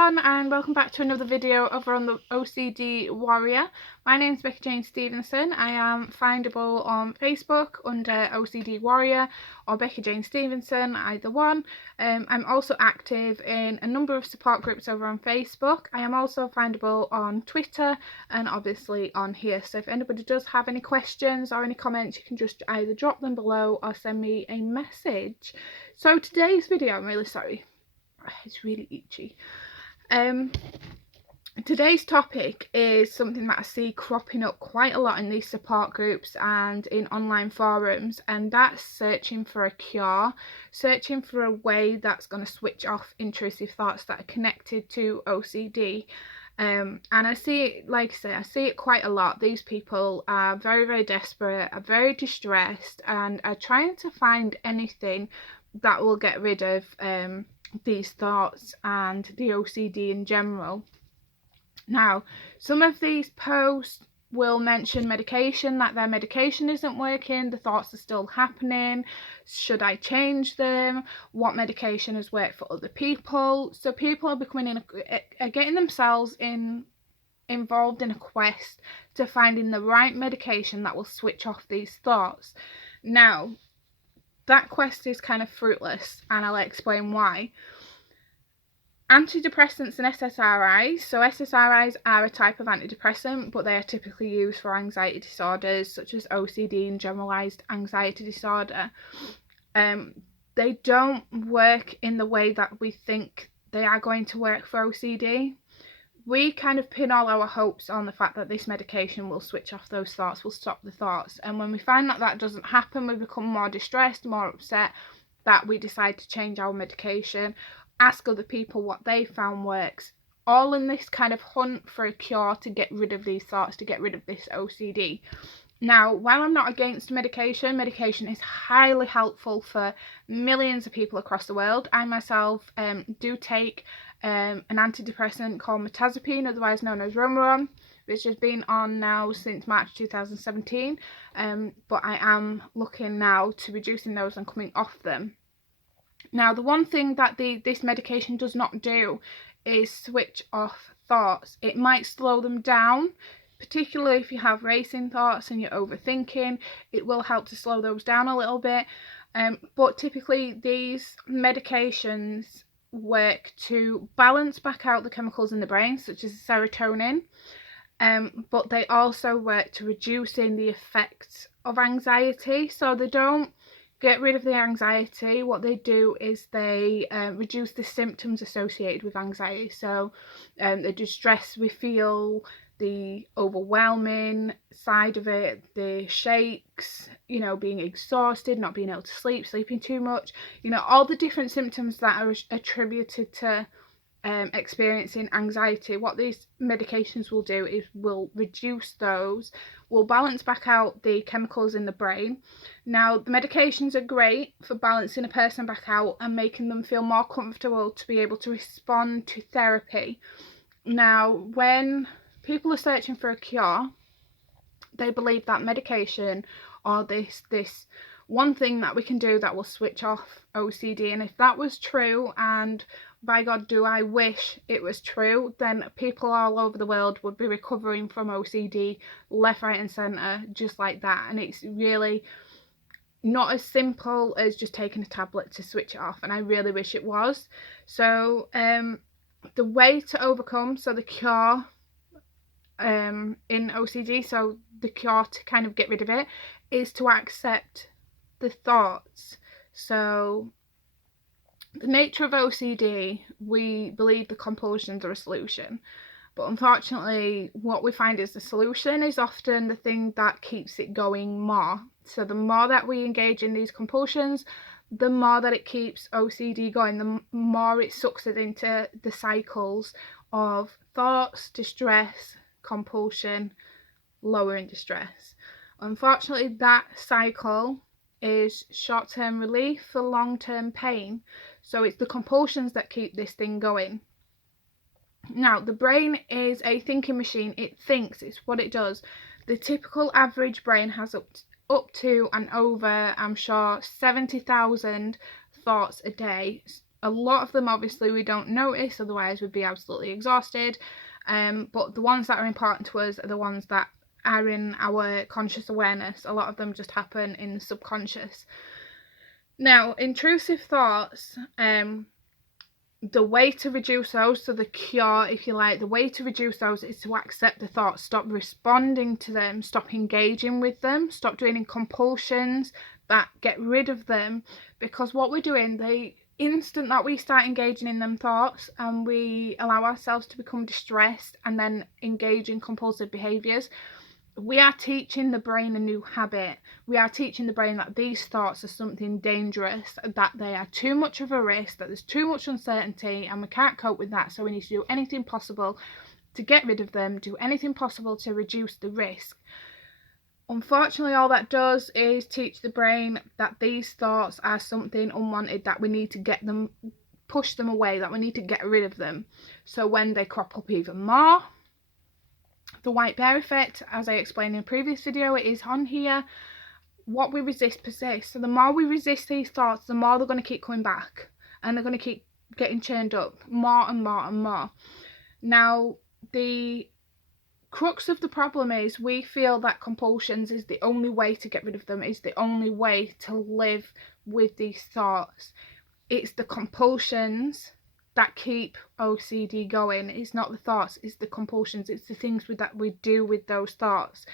And welcome back to another video over on the OCD Warrior. My name is Becky Jane Stevenson. I am findable on Facebook under OCD Warrior or Becky Jane Stevenson, either one. I'm also active in a number of support groups over on Facebook. I am also findable on Twitter and obviously on here. So if anybody does have any questions or any comments, you can just either drop them below or send me a message. So today's video, I'm really sorry, it's really itchy. Today's topic is something that I see cropping up quite a lot in these support groups and in online forums, and that's searching for a cure, searching for a way that's going to switch off intrusive thoughts that are connected to OCD. And I see it, like I say, I see it quite a lot. These people are very, very desperate, are very distressed, and are trying to find anything that will get rid of these thoughts and the OCD in general. Now, some of these posts will mention medication, that their medication isn't working, the thoughts are still happening, should I change them, what medication has worked for other people. So people are becoming getting themselves involved in a quest to finding the right medication that will switch off these thoughts. Now, that quest is kind of fruitless, and I'll explain why. Antidepressants and SSRIs. So SSRIs are a type of antidepressant, but they are typically used for anxiety disorders such as OCD and generalized anxiety disorder. They don't work in the way that we think they are going to work for OCD. We kind of pin all our hopes on the fact that this medication will switch off those thoughts, will stop the thoughts. And when we find that that doesn't happen, we become more distressed, more upset, that we decide to change our medication, ask other people what they found works, all in this kind of hunt for a cure to get rid of these thoughts, to get rid of this OCD. Now, while I'm not against medication is highly helpful for millions of people across the world. I myself do take an antidepressant called mirtazapine, otherwise known as Romaron, which has been on now since March 2017, but I am looking now to reducing those and coming off them. Now, the one thing that this medication does not do is switch off thoughts. It might slow them down, particularly if you have racing thoughts and you're overthinking. It will help to slow those down a little bit, but typically these medications work to balance back out the chemicals in the brain, such as serotonin, but they also work to reducing the effects of anxiety. So they don't get rid of the anxiety. What they do is they reduce the symptoms associated with anxiety. So the distress we feel, the overwhelming side of it, the shakes, being exhausted, not being able to sleep, sleeping too much, all the different symptoms that are attributed to experiencing anxiety. What these medications will do is will reduce those, will balance back out the chemicals in the brain. Now, the medications are great for balancing a person back out and making them feel more comfortable to be able to respond to therapy. Now, when people are searching for a cure, they believe that medication or this one thing that we can do that will switch off OCD. And if that was true, and by God do I wish it was true, then people all over the world would be recovering from OCD left, right and centre just like that. And it's really not as simple as just taking a tablet to switch it off, and I really wish it was. So the way to overcome, so the cure in OCD, so the cure to kind of get rid of it, is to accept the thoughts. So the nature of OCD, we believe the compulsions are a solution, but unfortunately what we find is the solution is often the thing that keeps it going more. So the more that we engage in these compulsions, the more that it keeps OCD going, the more it sucks it into the cycles of thoughts, distress, compulsion, lowering distress. Unfortunately, that cycle is short-term relief for long-term pain. So it's the compulsions that keep this thing going. Now, the brain is a thinking machine. It thinks, it's what it does. The typical average brain has up to and over, I'm sure, 70,000 thoughts a day. A lot of them obviously we don't notice, otherwise we'd be absolutely exhausted. But the ones that are important to us are the ones that are in our conscious awareness. A lot of them just happen in the subconscious. Now, intrusive thoughts, the way to reduce those, so the cure, if you like, the way to reduce those is to accept the thoughts, stop responding to them, stop engaging with them, stop doing compulsions that get rid of them. Because what we're doing, the instant that we start engaging in them thoughts and we allow ourselves to become distressed and then engage in compulsive behaviours, we are teaching the brain a new habit. We are teaching the brain that these thoughts are something dangerous, that they are too much of a risk, that there's too much uncertainty and we can't cope with that, so we need to do anything possible to get rid of them, do anything possible to reduce the risk. Unfortunately, all that does is teach the brain that these thoughts are something unwanted, that we need to get them, push them away, that we need to get rid of them. So when they crop up even more, the white bear effect, as I explained in a previous video, it is on here. What we resist persists. So the more we resist these thoughts, the more they're going to keep coming back. And they're going to keep getting churned up more and more and more. Now, the crux of the problem is we feel that compulsions is the only way to get rid of them, is the only way to live with these thoughts. It's the compulsions that keep OCD going. It's not the thoughts, it's the compulsions, it's the things that we do with those thoughts.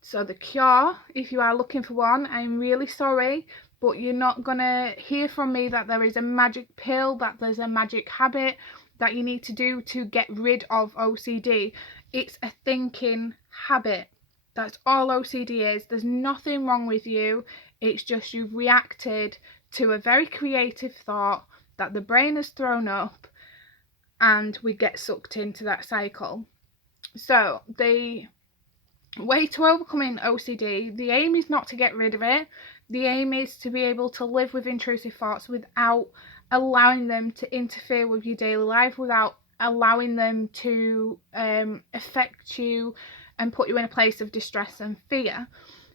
So the cure, if you are looking for one, I'm really sorry, but you're not gonna hear from me that there is a magic pill, that there's a magic habit that you need to do to get rid of OCD. It's a thinking habit. That's all OCD is. There's nothing wrong with you. It's just you've reacted to a very creative thought that the brain has thrown up, and we get sucked into that cycle. So the way to overcoming OCD, the aim is not to get rid of it. The aim is to be able to live with intrusive thoughts without allowing them to interfere with your daily life, without allowing them to affect you and put you in a place of distress and fear.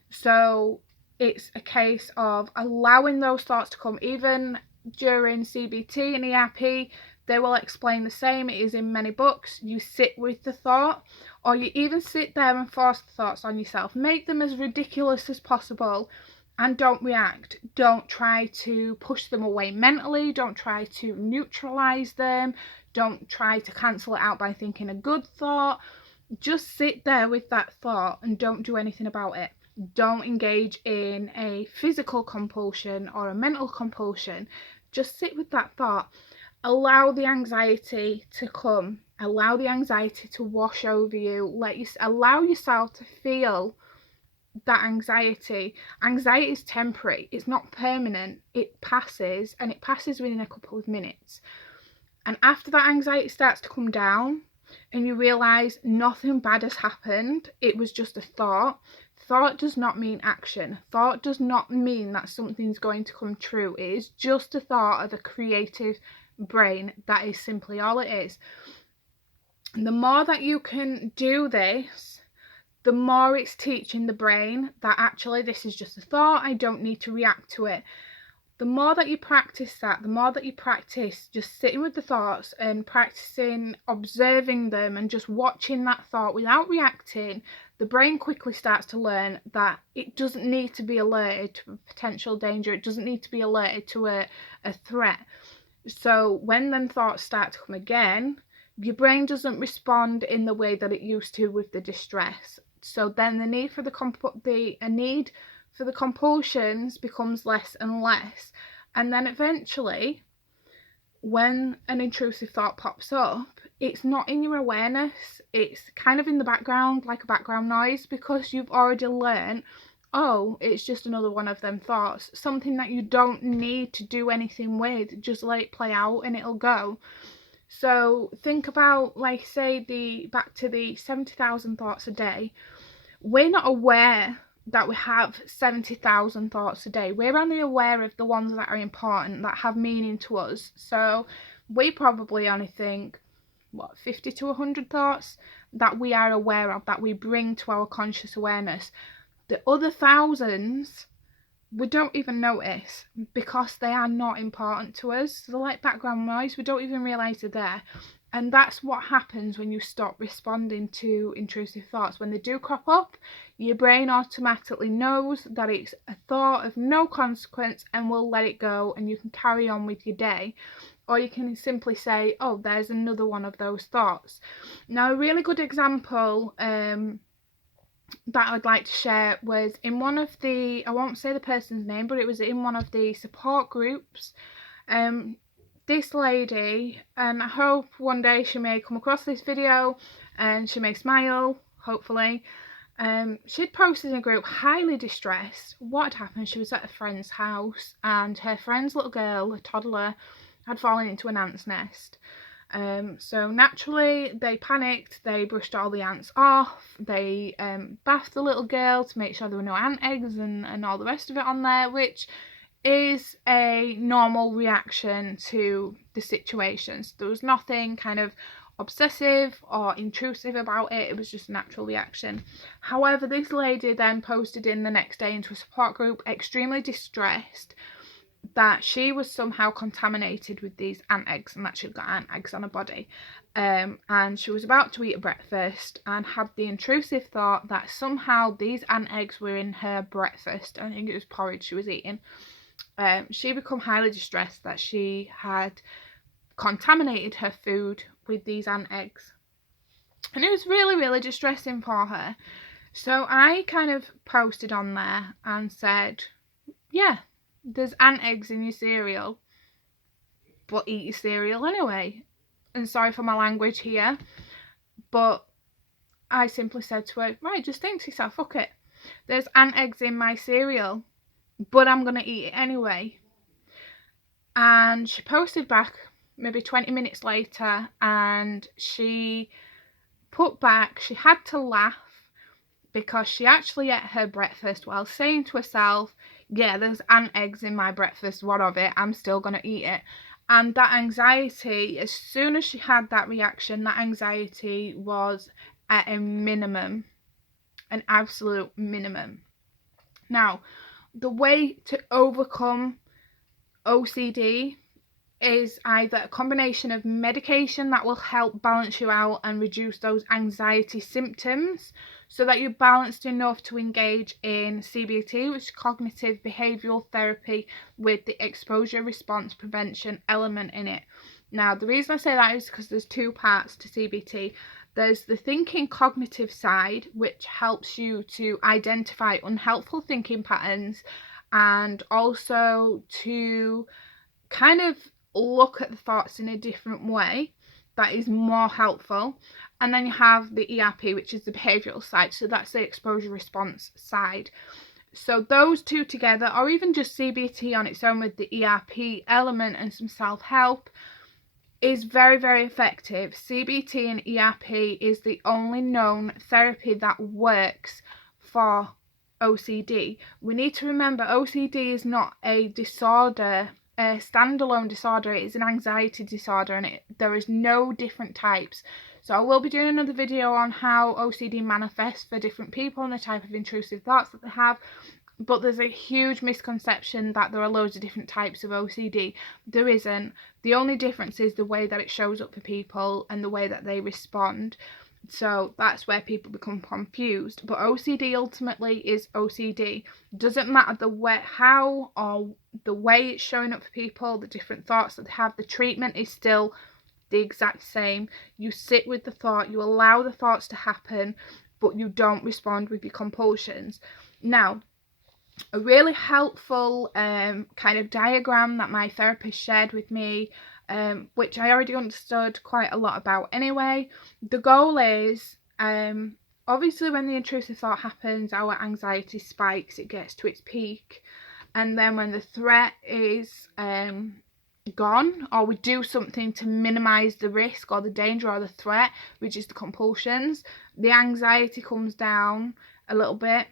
So it's a case of allowing those thoughts to come. Even during CBT and ERP, they will explain the same. It is in many books. You sit with the thought, or you even sit there and force the thoughts on yourself. Make them as ridiculous as possible and don't react. Don't try to push them away mentally. Don't try to neutralize them. Don't try to cancel it out by thinking a good thought. Just sit there with that thought and don't do anything about it. Don't engage in a physical compulsion or a mental compulsion. Just sit with that thought. Allow the anxiety to come. Allow the anxiety to wash over you. Allow yourself to feel that anxiety. Anxiety is temporary. It's not permanent. It passes, and it passes within a couple of minutes. And after that anxiety starts to come down and you realise nothing bad has happened, it was just a thought. Thought does not mean action. Thought does not mean that something's going to come true. It is just a thought of a creative brain. That is simply all it is. And the more that you can do this, the more it's teaching the brain that actually this is just a thought, I don't need to react to it. The more that you practice that, the more that you practice just sitting with the thoughts and practicing observing them and just watching that thought without reacting, the brain quickly starts to learn that it doesn't need to be alerted to a potential danger. It doesn't need to be alerted to a threat. So when them thoughts start to come again, your brain doesn't respond in the way that it used to with the distress. So then the need for the compulsions becomes less and less. And then eventually, when an intrusive thought pops up, it's not in your awareness. It's kind of in the background, like a background noise, because you've already learned, oh, it's just another one of them thoughts. Something that you don't need to do anything with. Just let it play out and it'll go. So think about, like, say, back to the 70,000 thoughts a day. We're not aware that we have 70,000 thoughts a day. We're only aware of the ones that are important, that have meaning to us. So we probably only think, 50 to 100 thoughts that we are aware of, that we bring to our conscious awareness. The other thousands we don't even notice because they are not important to us. They're like background noise. We don't even realise they're there. And that's what happens when you stop responding to intrusive thoughts. When they do crop up, your brain automatically knows that it's a thought of no consequence and will let it go, and you can carry on with your day. Or you can simply say, oh, there's another one of those thoughts. Now, a really good example that I'd like to share was in one of the, I won't say the person's name, but it was in one of the support groups. This lady, and I hope one day she may come across this video and she may smile, hopefully. She'd posted in a group, highly distressed. What had happened, she was at a friend's house and her friend's little girl, a toddler, had fallen into an ant's nest. So naturally they panicked, they brushed all the ants off, they bathed the little girl to make sure there were no ant eggs and all the rest of it on there, which is a normal reaction to the situations. There was nothing kind of obsessive or intrusive about it, it was just a natural reaction. However, this lady then posted in the next day into a support group, extremely distressed, that she was somehow contaminated with these ant eggs and that she'd got ant eggs on her body. And she was about to eat a breakfast and had the intrusive thought that somehow these ant eggs were in her breakfast. I think it was porridge she was eating. She became highly distressed that she had contaminated her food with these ant eggs. And it was really, really distressing for her. So I kind of posted on there and said, yeah, there's ant eggs in your cereal, but eat your cereal anyway. And sorry for my language here, but I simply said to her, right, just think to yourself, fuck it. There's ant eggs in my cereal, but I'm going to eat it anyway. And she posted back maybe 20 minutes later and she put back, she had to laugh because she actually ate her breakfast while saying to herself, yeah, there's ant eggs in my breakfast, what of it, I'm still going to eat it. And that anxiety, as soon as she had that reaction, that anxiety was at a minimum, an absolute minimum. Now, the way to overcome OCD is either a combination of medication that will help balance you out and reduce those anxiety symptoms so that you're balanced enough to engage in CBT, which is cognitive behavioural therapy with the exposure response prevention element in it. Now, the reason I say that is because there's two parts to CBT. There's the thinking cognitive side, which helps you to identify unhelpful thinking patterns and also to kind of look at the thoughts in a different way that is more helpful. And then you have the ERP, which is the behavioural side, so that's the exposure response side. So those two together, or even just CBT on its own with the ERP element and some self-help, is very, very effective. CBT and ERP is the only known therapy that works for OCD. We need to remember OCD is not a disorder, a standalone disorder. It is an anxiety disorder, and there is no different types. So I will be doing another video on how OCD manifests for different people and the type of intrusive thoughts that they have. But there's a huge misconception that there are loads of different types of OCD. There isn't. The only difference is the way that it shows up for people and the way that they respond. So that's where people become confused. But OCD ultimately is OCD. Doesn't matter the way, how, or the way it's showing up for people, the different thoughts that they have, the treatment is still the exact same. You sit with the thought, you allow the thoughts to happen, but you don't respond with your compulsions. Now, a really helpful kind of diagram that my therapist shared with me, which I already understood quite a lot about anyway. The goal is, obviously when the intrusive thought happens, our anxiety spikes, it gets to its peak, and then when the threat is gone, or we do something to minimize the risk or the danger or the threat, which is the compulsions, the anxiety comes down a little bit,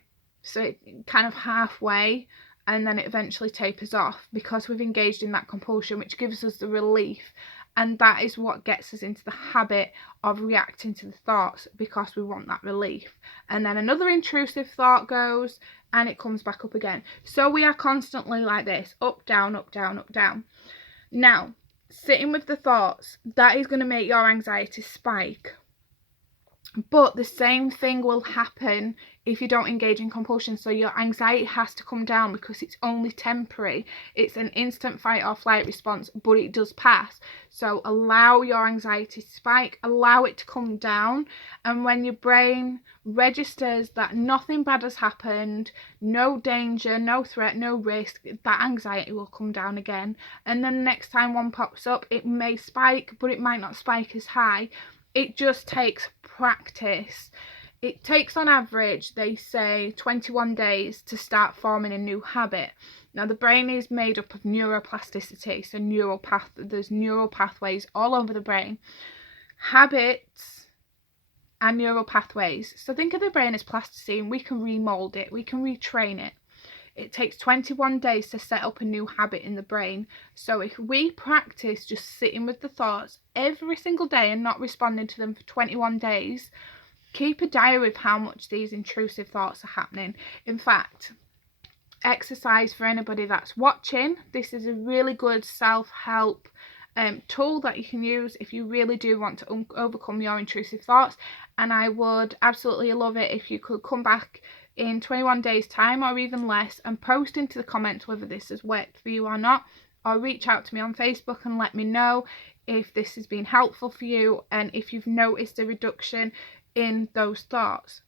so it kind of halfway, and then it eventually tapers off because we've engaged in that compulsion, which gives us the relief. And that is what gets us into the habit of reacting to the thoughts, because we want that relief. And then another intrusive thought goes and it comes back up again. So we are constantly like this, up, down, up, down, up, down. Now, sitting with the thoughts, that is going to make your anxiety spike. But the same thing will happen if you don't engage in compulsion. So your anxiety has to come down, because it's only temporary. It's an instant fight or flight response, but it does pass. So allow your anxiety to spike, allow it to come down. And when your brain registers that nothing bad has happened, no danger, no threat, no risk, that anxiety will come down again. And then the next time one pops up, it may spike, but it might not spike as high. It just takes practice. It takes, on average, they say 21 days to start forming a new habit. Now, the brain is made up of neuroplasticity, so there's neural pathways all over the brain. Habits and neural pathways. So think of the brain as plasticine. We can remold it, we can retrain it. It takes 21 days to set up a new habit in the brain. So if we practice just sitting with the thoughts every single day and not responding to them for 21 days, keep a diary of how much these intrusive thoughts are happening. In fact, exercise for anybody that's watching, this is a really good self-help tool that you can use if you really do want to overcome your intrusive thoughts. And I would absolutely love it if you could come back in 21 days time or even less and post into the comments whether this has worked for you or not, or reach out to me on Facebook and let me know if this has been helpful for you and if you've noticed a reduction in those thoughts.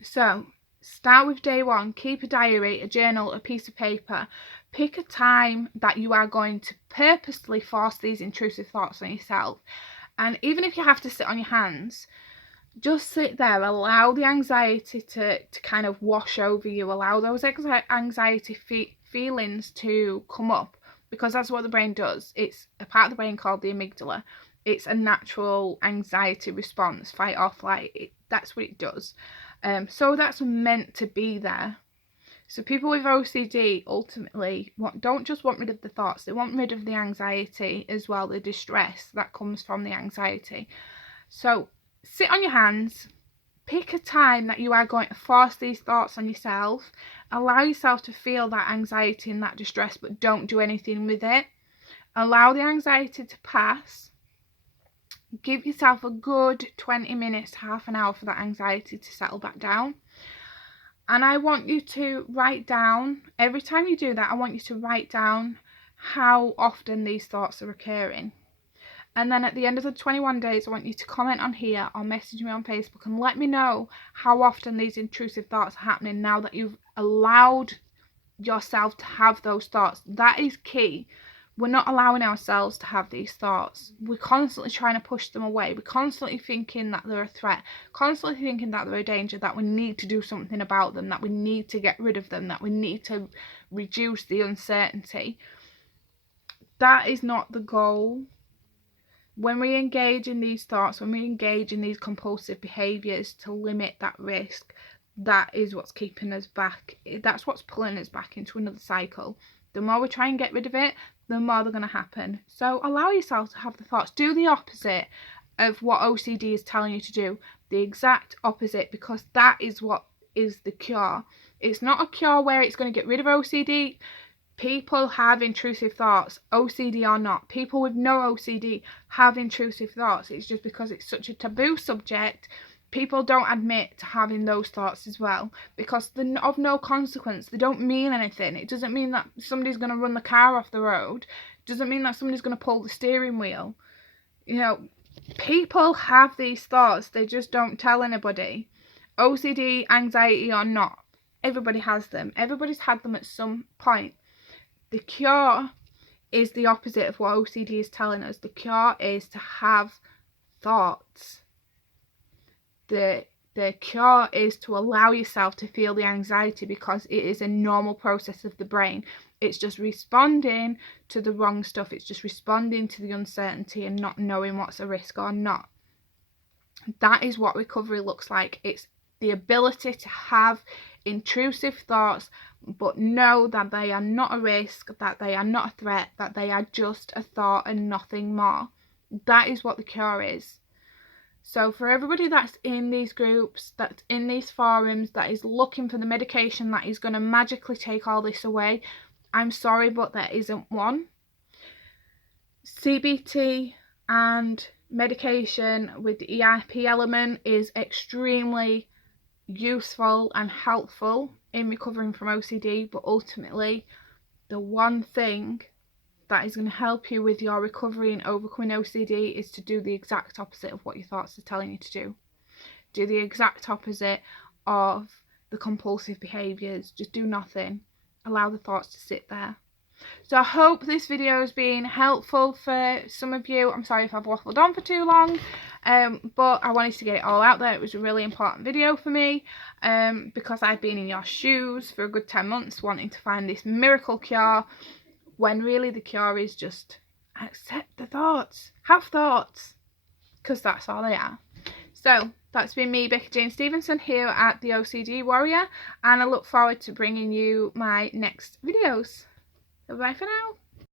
So start with day one. Keep a diary, a journal, a piece of paper. Pick a time that you are going to purposely force these intrusive thoughts on yourself. And even if you have to sit on your hands, just sit there, allow the anxiety to kind of wash over you, allow those anxiety feelings to come up, because that's what the brain does. It's a part of the brain called the amygdala. It's a natural anxiety response, fight or flight. That's what it does. So that's meant to be there. So people with OCD ultimately don't just want rid of the thoughts, they want rid of the anxiety as well, the distress that comes from the anxiety. So sit on your hands, pick a time that you are going to force these thoughts on yourself, allow yourself to feel that anxiety and that distress, but don't do anything with it. Allow the anxiety to pass. Give yourself a good 20 minutes, half an hour for that anxiety to settle back down. And I want you to write down, every time you do that, I want you to write down how often these thoughts are occurring. And then at the end of the 21 days, I want you to comment on here or message me on Facebook and let me know how often these intrusive thoughts are happening now that you've allowed yourself to have those thoughts. That is key. We're not allowing ourselves to have these thoughts. We're constantly trying to push them away. We're constantly thinking that they're a threat, constantly thinking that they're a danger, that we need to do something about them, that we need to get rid of them, that we need to reduce the uncertainty. That is not the goal. When we engage in these thoughts, when we engage in these compulsive behaviours to limit that risk, that is what's keeping us back. That's what's pulling us back into another cycle. The more we try and get rid of it, the more they're going to happen. So allow yourself to have the thoughts. Do the opposite of what OCD is telling you to do. The exact opposite, because that is what is the cure. It's not a cure where it's going to get rid of OCD. People have intrusive thoughts, OCD or not. People with no OCD have intrusive thoughts. It's just because it's such a taboo subject, people don't admit to having those thoughts as well, because they're of no consequence. They don't mean anything. It doesn't mean that somebody's going to run the car off the road. It doesn't mean that somebody's going to pull the steering wheel. You know, people have these thoughts. They just don't tell anybody. OCD, anxiety or not, everybody has them. Everybody's had them at some point. The cure is the opposite of what OCD is telling us. The cure is to have thoughts. The cure is to allow yourself to feel the anxiety, because it is a normal process of the brain. It's just responding to the wrong stuff. It's just responding to the uncertainty and not knowing what's a risk or not. That is what recovery looks like. It's the ability to have intrusive thoughts, but know that they are not a risk, that they are not a threat, that they are just a thought and nothing more. That is what the cure is. So for everybody that's in these groups, that's in these forums, that is looking for the medication that is going to magically take all this away, I'm sorry, but there isn't one. CBT and medication with the EIP element is extremely useful and helpful in recovering from OCD, but ultimately the one thing that is going to help you with your recovery and overcoming OCD is to do the exact opposite of what your thoughts are telling you to do. Do the exact opposite of the compulsive behaviours. Just do nothing. Allow the thoughts to sit there. So I hope this video has been helpful for some of you. I'm sorry if I've waffled on for too long, but I wanted to get it all out there. It was a really important video for me, because I've been in your shoes for a good 10 months wanting to find this miracle cure, when really the cure is just accept the thoughts, have thoughts, because that's all they are. So that's been me, Becky Jane Stevenson, here at the OCD Warrior, and I look forward to bringing you my next videos. Bye for now.